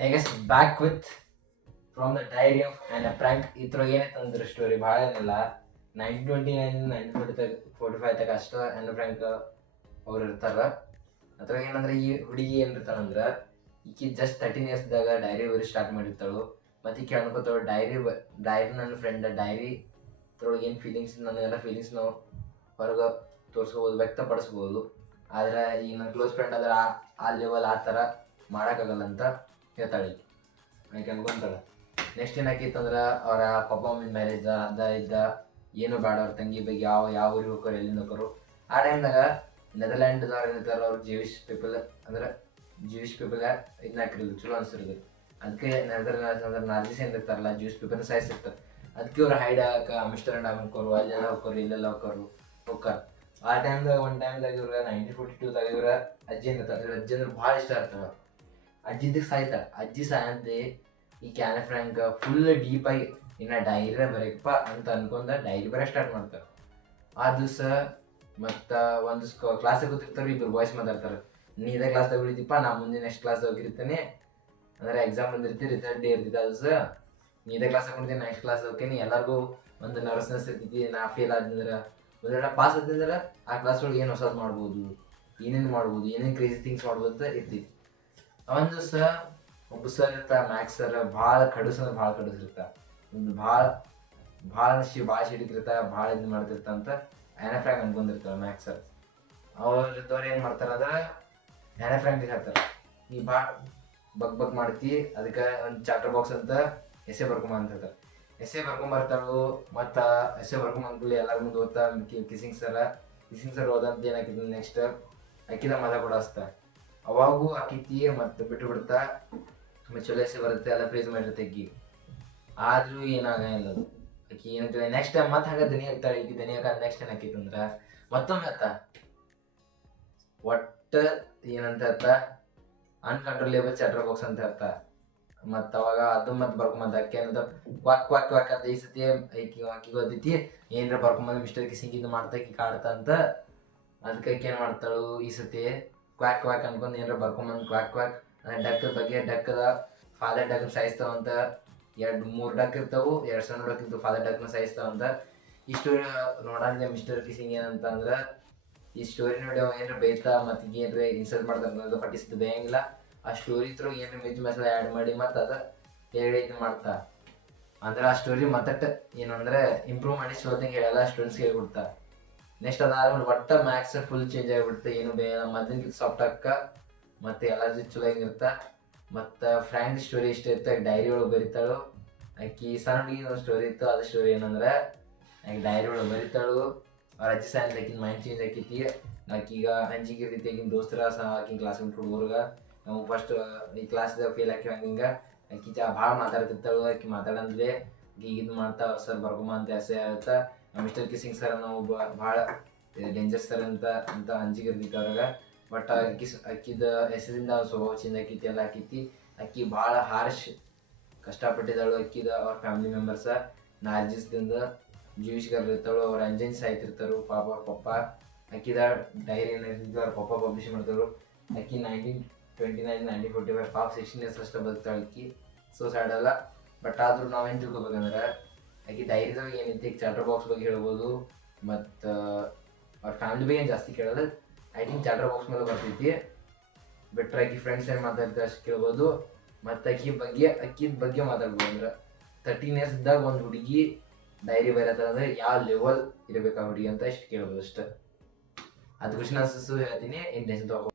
I guess back with from the dairy of and a prank. ಇದ್ರೊಳಗೆ ಏನಂತಂದ್ರೆ story ಭಾಳ ಏನಿಲ್ಲ. 1929 1945 ತನಕ ಅಷ್ಟು ಆ್ಯಂಡ್ ಫ್ರ್ಯಾಂಕ್ ಅವ್ರು ಇರ್ತಾರೆ. ಅದ್ರಾಗ ಏನಂದ್ರೆ ಈ ಹುಡುಗಿ ಏನಿರ್ತಾಳಂದ್ರೆ ಈಕಿ ಜಸ್ಟ್ 13 ಇಯರ್ಸ್ದಾಗ ಡೈರಿ ಬರೀ ಸ್ಟಾರ್ಟ್ ಮಾಡಿರ್ತಾಳು. ಮತ್ತು ಈಕೆ ಅನ್ಕೋತಾಳು ಡೈರಿ ನನ್ನ ಫ್ರೆಂಡ್ ಡೈರಿ ಅದ್ರೊಳಗೆ ಏನು ಫೀಲಿಂಗ್ಸ್ ನನಗೆಲ್ಲ ಫೀಲಿಂಗ್ಸ್ ನಾವು ಹೊರಗೆ ತೋರಿಸ್ಬೋದು, ವ್ಯಕ್ತಪಡಿಸ್ಬೋದು. ಆದರೆ ಈಗ ನನ್ನ ಕ್ಲೋಸ್ ಫ್ರೆಂಡ್ ಆದ್ರೆ ಆ ಲೆವೆಲ್ ಆ ಥರ ಮಾಡೋಕ್ಕಾಗಲ್ಲ ಅಂತ ಹೇಳ್ತಾಳೆ. ಆಕೆ ಅನ್ಕೊಂತಾಳೆ. ನೆಕ್ಸ್ಟ್ ಏನಾಕಿತ್ತಂದ್ರೆ ಅವರ ಪಪ್ಪ ಮಮ್ಮಿನ ಮ್ಯಾರೇಜ್ ಅದ ಇದ್ದ ಏನು ಬೇಡ ಅವ್ರ ತಂಗಿ ಬಗ್ಗೆ ಯಾವ ಊರಿಗೆ ಹೋಗೋರು ಎಲ್ಲಿಂದ ಹೋಗೋರು. ಆ ಟೈಮ್ದಾಗ ನೆದರ್ಲ್ಯಾಂಡ್ದವ್ರು ಏನಿರ್ತಾರೆ ಅವ್ರು ಜೀವಿಶ್ ಪೀಪಲ್ ಇದನ್ನ ಹಾಕಿರೋದು ಚಲೋ ಅನ್ಸಿರೋದು. ಅದಕ್ಕೆ ನೆದರ್ಲ್ಯಾಂಡ್ಸ್ ಅಂದ್ರೆ ನಾಜೀಸ್ ಏನಿರ್ತಾರಲ್ಲ ಜ್ಯೂಸ್ ಪೀಪಲ್ನ ಸಾಯಿಸಿರ್ತಾರೆ. ಅದಕ್ಕೆ ಅವ್ರು ಹೈಡ್ ಹಾಕಿ ಆಮ್ಸ್ಟರ್ಡ್ಯಾಮ್ ಹಾಕೋರು, ಅಲ್ಲೆಲ್ಲ ಹೋಗೋರು, ಇಲ್ಲೆಲ್ಲ ಹೋಗ್ತಾರೆ. ಆ ಟೈಮ್ದಾಗ ಒಂದು ಟೈಮ್ದಾಗ ಇವ್ರ 1942ದಾಗ ಇವರ ಅಜ್ಜಿ ಏನಿರ್ತಾರೆ, ಇವ್ರ ಅಜ್ಜಿ ಅಂದ್ರೆ ಭಾಳ ಇಷ್ಟ ಆಗ್ತವೆ. ಅಜ್ಜಿದ್ದಕ್ಕೆ ಸಾಯ್ತಾರೆ. ಅಜ್ಜಿ ಸಾಯಂತೆ ಈ ಕ್ಯಾನ್ ಫ್ರ್ಯಾಂಕ್ ಫುಲ್ ಡೀಪಾಗಿ ಇನ್ನು ಡೈರಿ ಬರೆಯಪ್ಪ ಅಂತ ಅನ್ಕೊಂಡ ಡೈರಿ ಬರೆಯ ಸ್ಟಾರ್ಟ್ ಮಾಡ್ತಾರೆ. ಆ ದಿವಸ ಮತ್ತು ಒಂದು ಕ್ಲಾಸಿಗೆ ಕೂತಿರ್ತಾರೆ, ಇಬ್ಬರು ಬಾಯ್ಸ್ ಮಾತಾಡ್ತಾರೆ. ನೀ ಇದೇ ಕ್ಲಾಸ್ದಾಗ ಉಳಿದಿಪ್ಪ, ನಾ ಮುಂದೆ ನೆಕ್ಸ್ಟ್ ಕ್ಲಾಸ್ದಾಗ ಹೋಗಿರ್ತೀನಿ, ಅಂದರೆ ಎಕ್ಸಾಮ್ ಬಂದಿರ್ತೀವಿ, ರಿಸಲ್ಟ್ ಡೇ ಇರ್ತಿದ್ದೆ ಆ ದಿವಸ. ನೀ ಇದೇ ಕ್ಲಾಸಾಗ ಕುಂತೀನಿ, ನೆಕ್ಸ್ಟ್ ಕ್ಲಾಸ್ ಹೋಗ್ತೀನಿ. ಎಲ್ಲರಿಗೂ ಒಂದು ನರ್ವಸ್ನೆಸ್ ಇರ್ತೈತಿ. ನಾ ಫೇಲ್ ಆದ್ನಂದ್ರೆ ಒಂದು ವೇಳೆ ಪಾಸ್ ಆದ್ನಂದ್ರೆ ಆ ಕ್ಲಾಸ್ ಒಳಗೆ ಏನು ಹೊಸದು ಮಾಡ್ಬೋದು, ಏನೇನು ಮಾಡ್ಬೋದು, ಏನೇನು ಕ್ರೇಜಿ ಥಿಂಗ್ಸ್ ಮಾಡ್ಬೋದು ಅಂತ ಇರ್ತೈತಿ. ಒಂದು ದಿವಸ ಒಬ್ಬ ಸರ್ ಇರ್ತಾರೆ, ಮ್ಯಾಕ್ಸ್ ಸರ್. ಭಾಳ ಕಡುಸು ಅಂದ್ರೆ ಭಾಳ ಕಡುಸಿರ್ತಾರೆ. ಒಂದು ಭಾಳ ಸಿಡಿಕಿರ್ತಾರೆ, ಭಾಳ ಇದು ಮಾಡ್ತಿರ್ತಾರಂತ ಆ್ಯನ ಫ್ರ್ಯಾಂಕ್ ಅನ್ಕೊಂಡಿರ್ತಾರೆ ಮ್ಯಾಕ್ಸ್ ಸರ್. ಅವ್ರದ್ದವ್ರು ಏನು ಮಾಡ್ತಾರೆ ಅಂದ್ರೆ ಆ್ಯನ ಫ್ರ್ಯಾಂಕಿಗೆ ಹೇಳ್ತಾರೆ, ನೀ ಭಾಳ ಬಗ್ ಮಾಡ್ತಿ, ಅದಕ್ಕೆ ಒಂದು ಚಾಪ್ಟರ್ ಬಾಕ್ಸ್ ಅಂತ ಎಸೆ ಬರ್ಕೊಂಬ ಅಂತ ಹೇಳ್ತಾರೆ. ಎಸೆ ಬರ್ಕೊಂಬರ್ತಾಳು. ಮತ್ತು ಎಸೆ ಬರ್ಕೊಂಬಂದ್ಕೂಲಿ ಎಲ್ಲರ ಮುಂದೆ ಓದ್ತಾ ಕಿಸಿಂಗ್ ಸರ್ ಓದಂತ ಏನಾಕಿದ್ದು ನೆಕ್ಸ್ಟ್ ಅಕ್ಕಿದ ಮದ ಕೂಡ ಹಚ್ತಾ. ಅವಾಗೂ ಆಕಿತಿ ಮತ್ತು ಬಿಟ್ಟು ಬಿಡ್ತಾ. ಮತ್ತು ಚಲೋ ಎಸೆ ಬರುತ್ತೆ, ಎಲ್ಲ ಪ್ರೇಸ್ ಮಾಡಿರುತ್ತೆ ಅಕ್ಕಿ. ಆದರೂ ಏನಾಗಂಗಿಲ್ಲ ಅದು. ಆಕಿ ಏನಂತೇಳಿ ನೆಕ್ಸ್ಟ್ ಟೈಮ್ ಮತ್ತೆ ಹಾಗೆ ದನಿ ಆಗ್ತಾಳೆ. ಈಗ ದನಿ ಹಾಕ ನೆಕ್ಸ್ಟ್ ಏನು ಆಕಿತ್ತಂದ್ರೆ ಮತ್ತೊಮ್ಮೆ ಹೇಳ್ತಾ ಒಟ್ಟು ಏನಂತ ಹೇಳ್ತಾ ಅನ್ಕಂಟ್ರೋಲೇಬಲ್ ಚಾಟರ್ ಬಾಕ್ಸ್ ಅಂತ ಹೇಳ್ತಾ. ಮತ್ತು ಅವಾಗ ಅದು ಮತ್ತೆ ಬರ್ಕೊಂಬಂದು ಅಕ್ಕಿ ಏನಂತ ಕ್ವಾಕ್ ಅಂತ ಈ ಸತಿ ಆಕಿಗೆ ಓದೈತಿ ಏನರ ಬರ್ಕೊಂಬಂದು ಮಿಸ್ಟರ್ ಕಿಸಿಂಗ್ ಇದು ಮಾಡ್ತಾ ಆಕಿ ಕಾಡ್ತಾ ಅಂತ. ಅದಕ್ಕೆ ಆಕಿ ಏನು ಮಾಡ್ತಾಳು ಈ ಸತಿ ಕ್ವಾಕ್ ಅನ್ಕೊಂಡು ಏನಾರ ಬರ್ಕೊಂಬಂದು ಕ್ವಾಕ್ ಡಕ್ಕದ ಬಗ್ಗೆ ಡಕ್ಕದ ಫಾದರ್ ಡಕ್ನ ಸಾಯಿಸ್ತಾವಂತ. 2-3 ಡಕ್ ಇರ್ತಾವೆ, 2 ಸಣ್ಣ ಡಕ್ ಇರ್ತಾವೆ, ಫಾದರ್ ಡಕ್ನ ಸಾಯಿಸ್ತಾವಂತ. ಈ ಸ್ಟೋರಿ ನೋಡಂಗೆ ಮಿಸ್ಟರ್ ಕಿಸಿಂಗ್ ಏನಂತ ಅಂದ್ರೆ ಈ ಸ್ಟೋರಿ ನೋಡಿ ಅವ ಏನಾರ ಬೈತಾ ಮತ್ತು ಏನಾರ ಇನ್ಸಲ್ಟ್ ಮಾಡ್ತಾರೆ ಪಟ್ಟಿಸಿದ್ದು ಬೇಯಂಗಿಲ್ಲ. ಆ ಸ್ಟೋರಿ ಥ್ರೂ ಏನಾರ ಮೆಸೇಜ್ ಆ್ಯಡ್ ಮಾಡಿ ಮತ್ತು ಅದು ಇದು ಮಾಡ್ತಾ. ಅಂದ್ರೆ ಆ ಸ್ಟೋರಿ ಮತ್ತಟ್ಟು ಏನು ಅಂದರೆ ಇಂಪ್ರೂವ್ ಮಾಡಿ ಸ್ಟೋರಿಂಗ್ ಹೇಳಲ್ಲ ಸ್ಟೂಡೆಂಟ್ಸ್ಗೆ ಹೇಳ್ಬಿಡ್ತಾ. ನೆಕ್ಸ್ಟ್ ಅದಾದ್ಮೇಲೆ ಒಟ್ಟು ಮ್ಯಾಕ್ಸ್ ಫುಲ್ ಚೇಂಜ್ ಆಗಿಬಿಡುತ್ತೆ. ಏನು ಬೇಡ ಮೊದಲಿನ ಸಾಫ್ಟ್ ಅಕ್ಕ ಮತ್ತು ಎಲ್ಲ ಚಲೋ ಹಿಂಗಿರ್ತಾ. ಮತ್ತು ಫ್ರ್ಯಾಂಕ್ ಸ್ಟೋರಿ ಇಷ್ಟ ಇತ್ತು. ಡೈರಿ ಒಳಗೆ ಬರಿತಾಳು ಆಕಿ. ಸಣ್ಣ ಹುಡುಗಿ ಒಂದು ಸ್ಟೋರಿ ಇತ್ತು. ಅದು ಸ್ಟೋರಿ ಏನಂದ್ರೆ ಆಕೆ ಡೈರಿ ಒಳಗೆ ಬರಿತಾಳು. ಅವ್ರ ಅಜ್ಜಿ ಸಾಯಂತ ಆಕಿನ ಮೈಂಡ್ ಚೇಂಜ್ ಆಕೈತಿ. ಆಕೀಗ ಅಂಜಿಕೆ ಇರ್ತೈತಿ. ಆಕಿನ ದೋಸ್ತರ ಸಹ ಆಕಿನ ಕ್ಲಾಸ್ ಹುಡುಗರ್ಗೆ ನಾವು ಫಸ್ಟ್ ಈ ಕ್ಲಾಸ್ದಾಗ ಫೇಲ್ ಹಾಕಿ ಹಂಗೆ ಆಕಿ ಭಾಳ ಮಾತಾಡ್ತಿರ್ತಾಳು. ಆಕಿ ಮಾತಾಡಂದ್ರೆ ಈಗ ಇದು ಮಾಡ್ತಾ ಸರ್ ಬರ್ಕೊಂಬ ಅಂತ ಎಸೆ ಹೇಳ್ತಾ. ಮಿಸ್ಟರ್ ಕಿಸಿಂಗ್ ಸರ್ ನಾವು ಭಾಳ ಡೇಂಜರ್ ಸರ್ ಅಂತ ಅಂಜಿಕೆ ಇರ್ತೈತಿ ಅವ್ರಾಗ. ಬಟ್ ಅಕ್ಕಿದ ಹೆಸರಿಂದ ಸ್ವಭಾವ ಚೇಂಜ್ ಆಕೈತಿ, ಎಲ್ಲ ಆಕೈತಿ. ಅಕ್ಕಿ ಭಾಳ ಹಾರ್ಶ್ ಕಷ್ಟಪಟ್ಟಿದ್ದಾಳು. ಅಕ್ಕಿದ ಅವ್ರ ಫ್ಯಾಮಿಲಿ ಮೆಂಬರ್ಸ ನಾರ್ಜಿಸ್ದಿಂದ ಜೀವಿಸ್ಗಾರ ಇರ್ತಾಳು. ಅವ್ರ ಅಂಜನ್ ಸಾಯ್ತಿರ್ತಾರು ಪಾಪ. ಅವ್ರ ಪಪ್ಪ ಅಕ್ಕಿದ ಡೈರಿ ಏನಿರ್ತಿದ್ದು ಅವ್ರ ಪಪ್ಪ ಪಬ್ಲಿಷ್ ಮಾಡ್ತಾರು. ಅಕ್ಕಿ 1929 1945 ಪಾಪ 16 ಇಯರ್ಸ್ ಅಷ್ಟೇ ಬದುಕ್ತಾಳೆ ಅಕ್ಕಿ. ಸೂಸೈಡ್ ಅಲ್ಲ. ಬಟ್ ಆದರೂ ನಾವೇನು ತಿಳ್ಕೊಬೇಕಂದ್ರೆ ಆಕಿ ಡೈರಿದಾಗ ಏನೈತಿ ಚಾಟರ್ ಬಾಕ್ಸ್ ಬಗ್ಗೆ ಹೇಳ್ಬೋದು. ಮತ್ತು ಅವ್ರ ಫ್ಯಾಮಿಲಿ ಬಗ್ಗೆ ಏನು ಜಾಸ್ತಿ ಕೇಳೋದು. ಐ ಥಿಂಕ್ ಚಾಟರ್ ಬಾಕ್ಸ್ ಮೇಲೆ ಬರ್ತೈತಿ. ಬಿಟ್ರೆ ಆಕಿ ಫ್ರೆಂಡ್ಸ್ ಏನು ಮಾತಾಡ್ತಾರೆ ಅಷ್ಟು ಕೇಳ್ಬೋದು. ಮತ್ತು ಅಕ್ಕಿದ ಬಗ್ಗೆ ಮಾತಾಡ್ಬೋದು. ಅಂದ್ರೆ 13 ಇಯರ್ಸ್ ಇದ್ದಾಗ ಒಂದು ಹುಡುಗಿ ಡೈರಿ ಬರೀತಾರೆ ಅಂದರೆ ಯಾವ ಲೆವೆಲ್ ಇರಬೇಕು ಆ ಹುಡುಗಿ ಅಂತ ಇಷ್ಟು ಕೇಳ್ಬೋದು ಅಷ್ಟೇ. ಅದು ಖುಷಿ ಅನ್ಸು ಹೇಳ್ತೀನಿ. ಇಂಟೆನ್ಷನ್ ತಗೋ.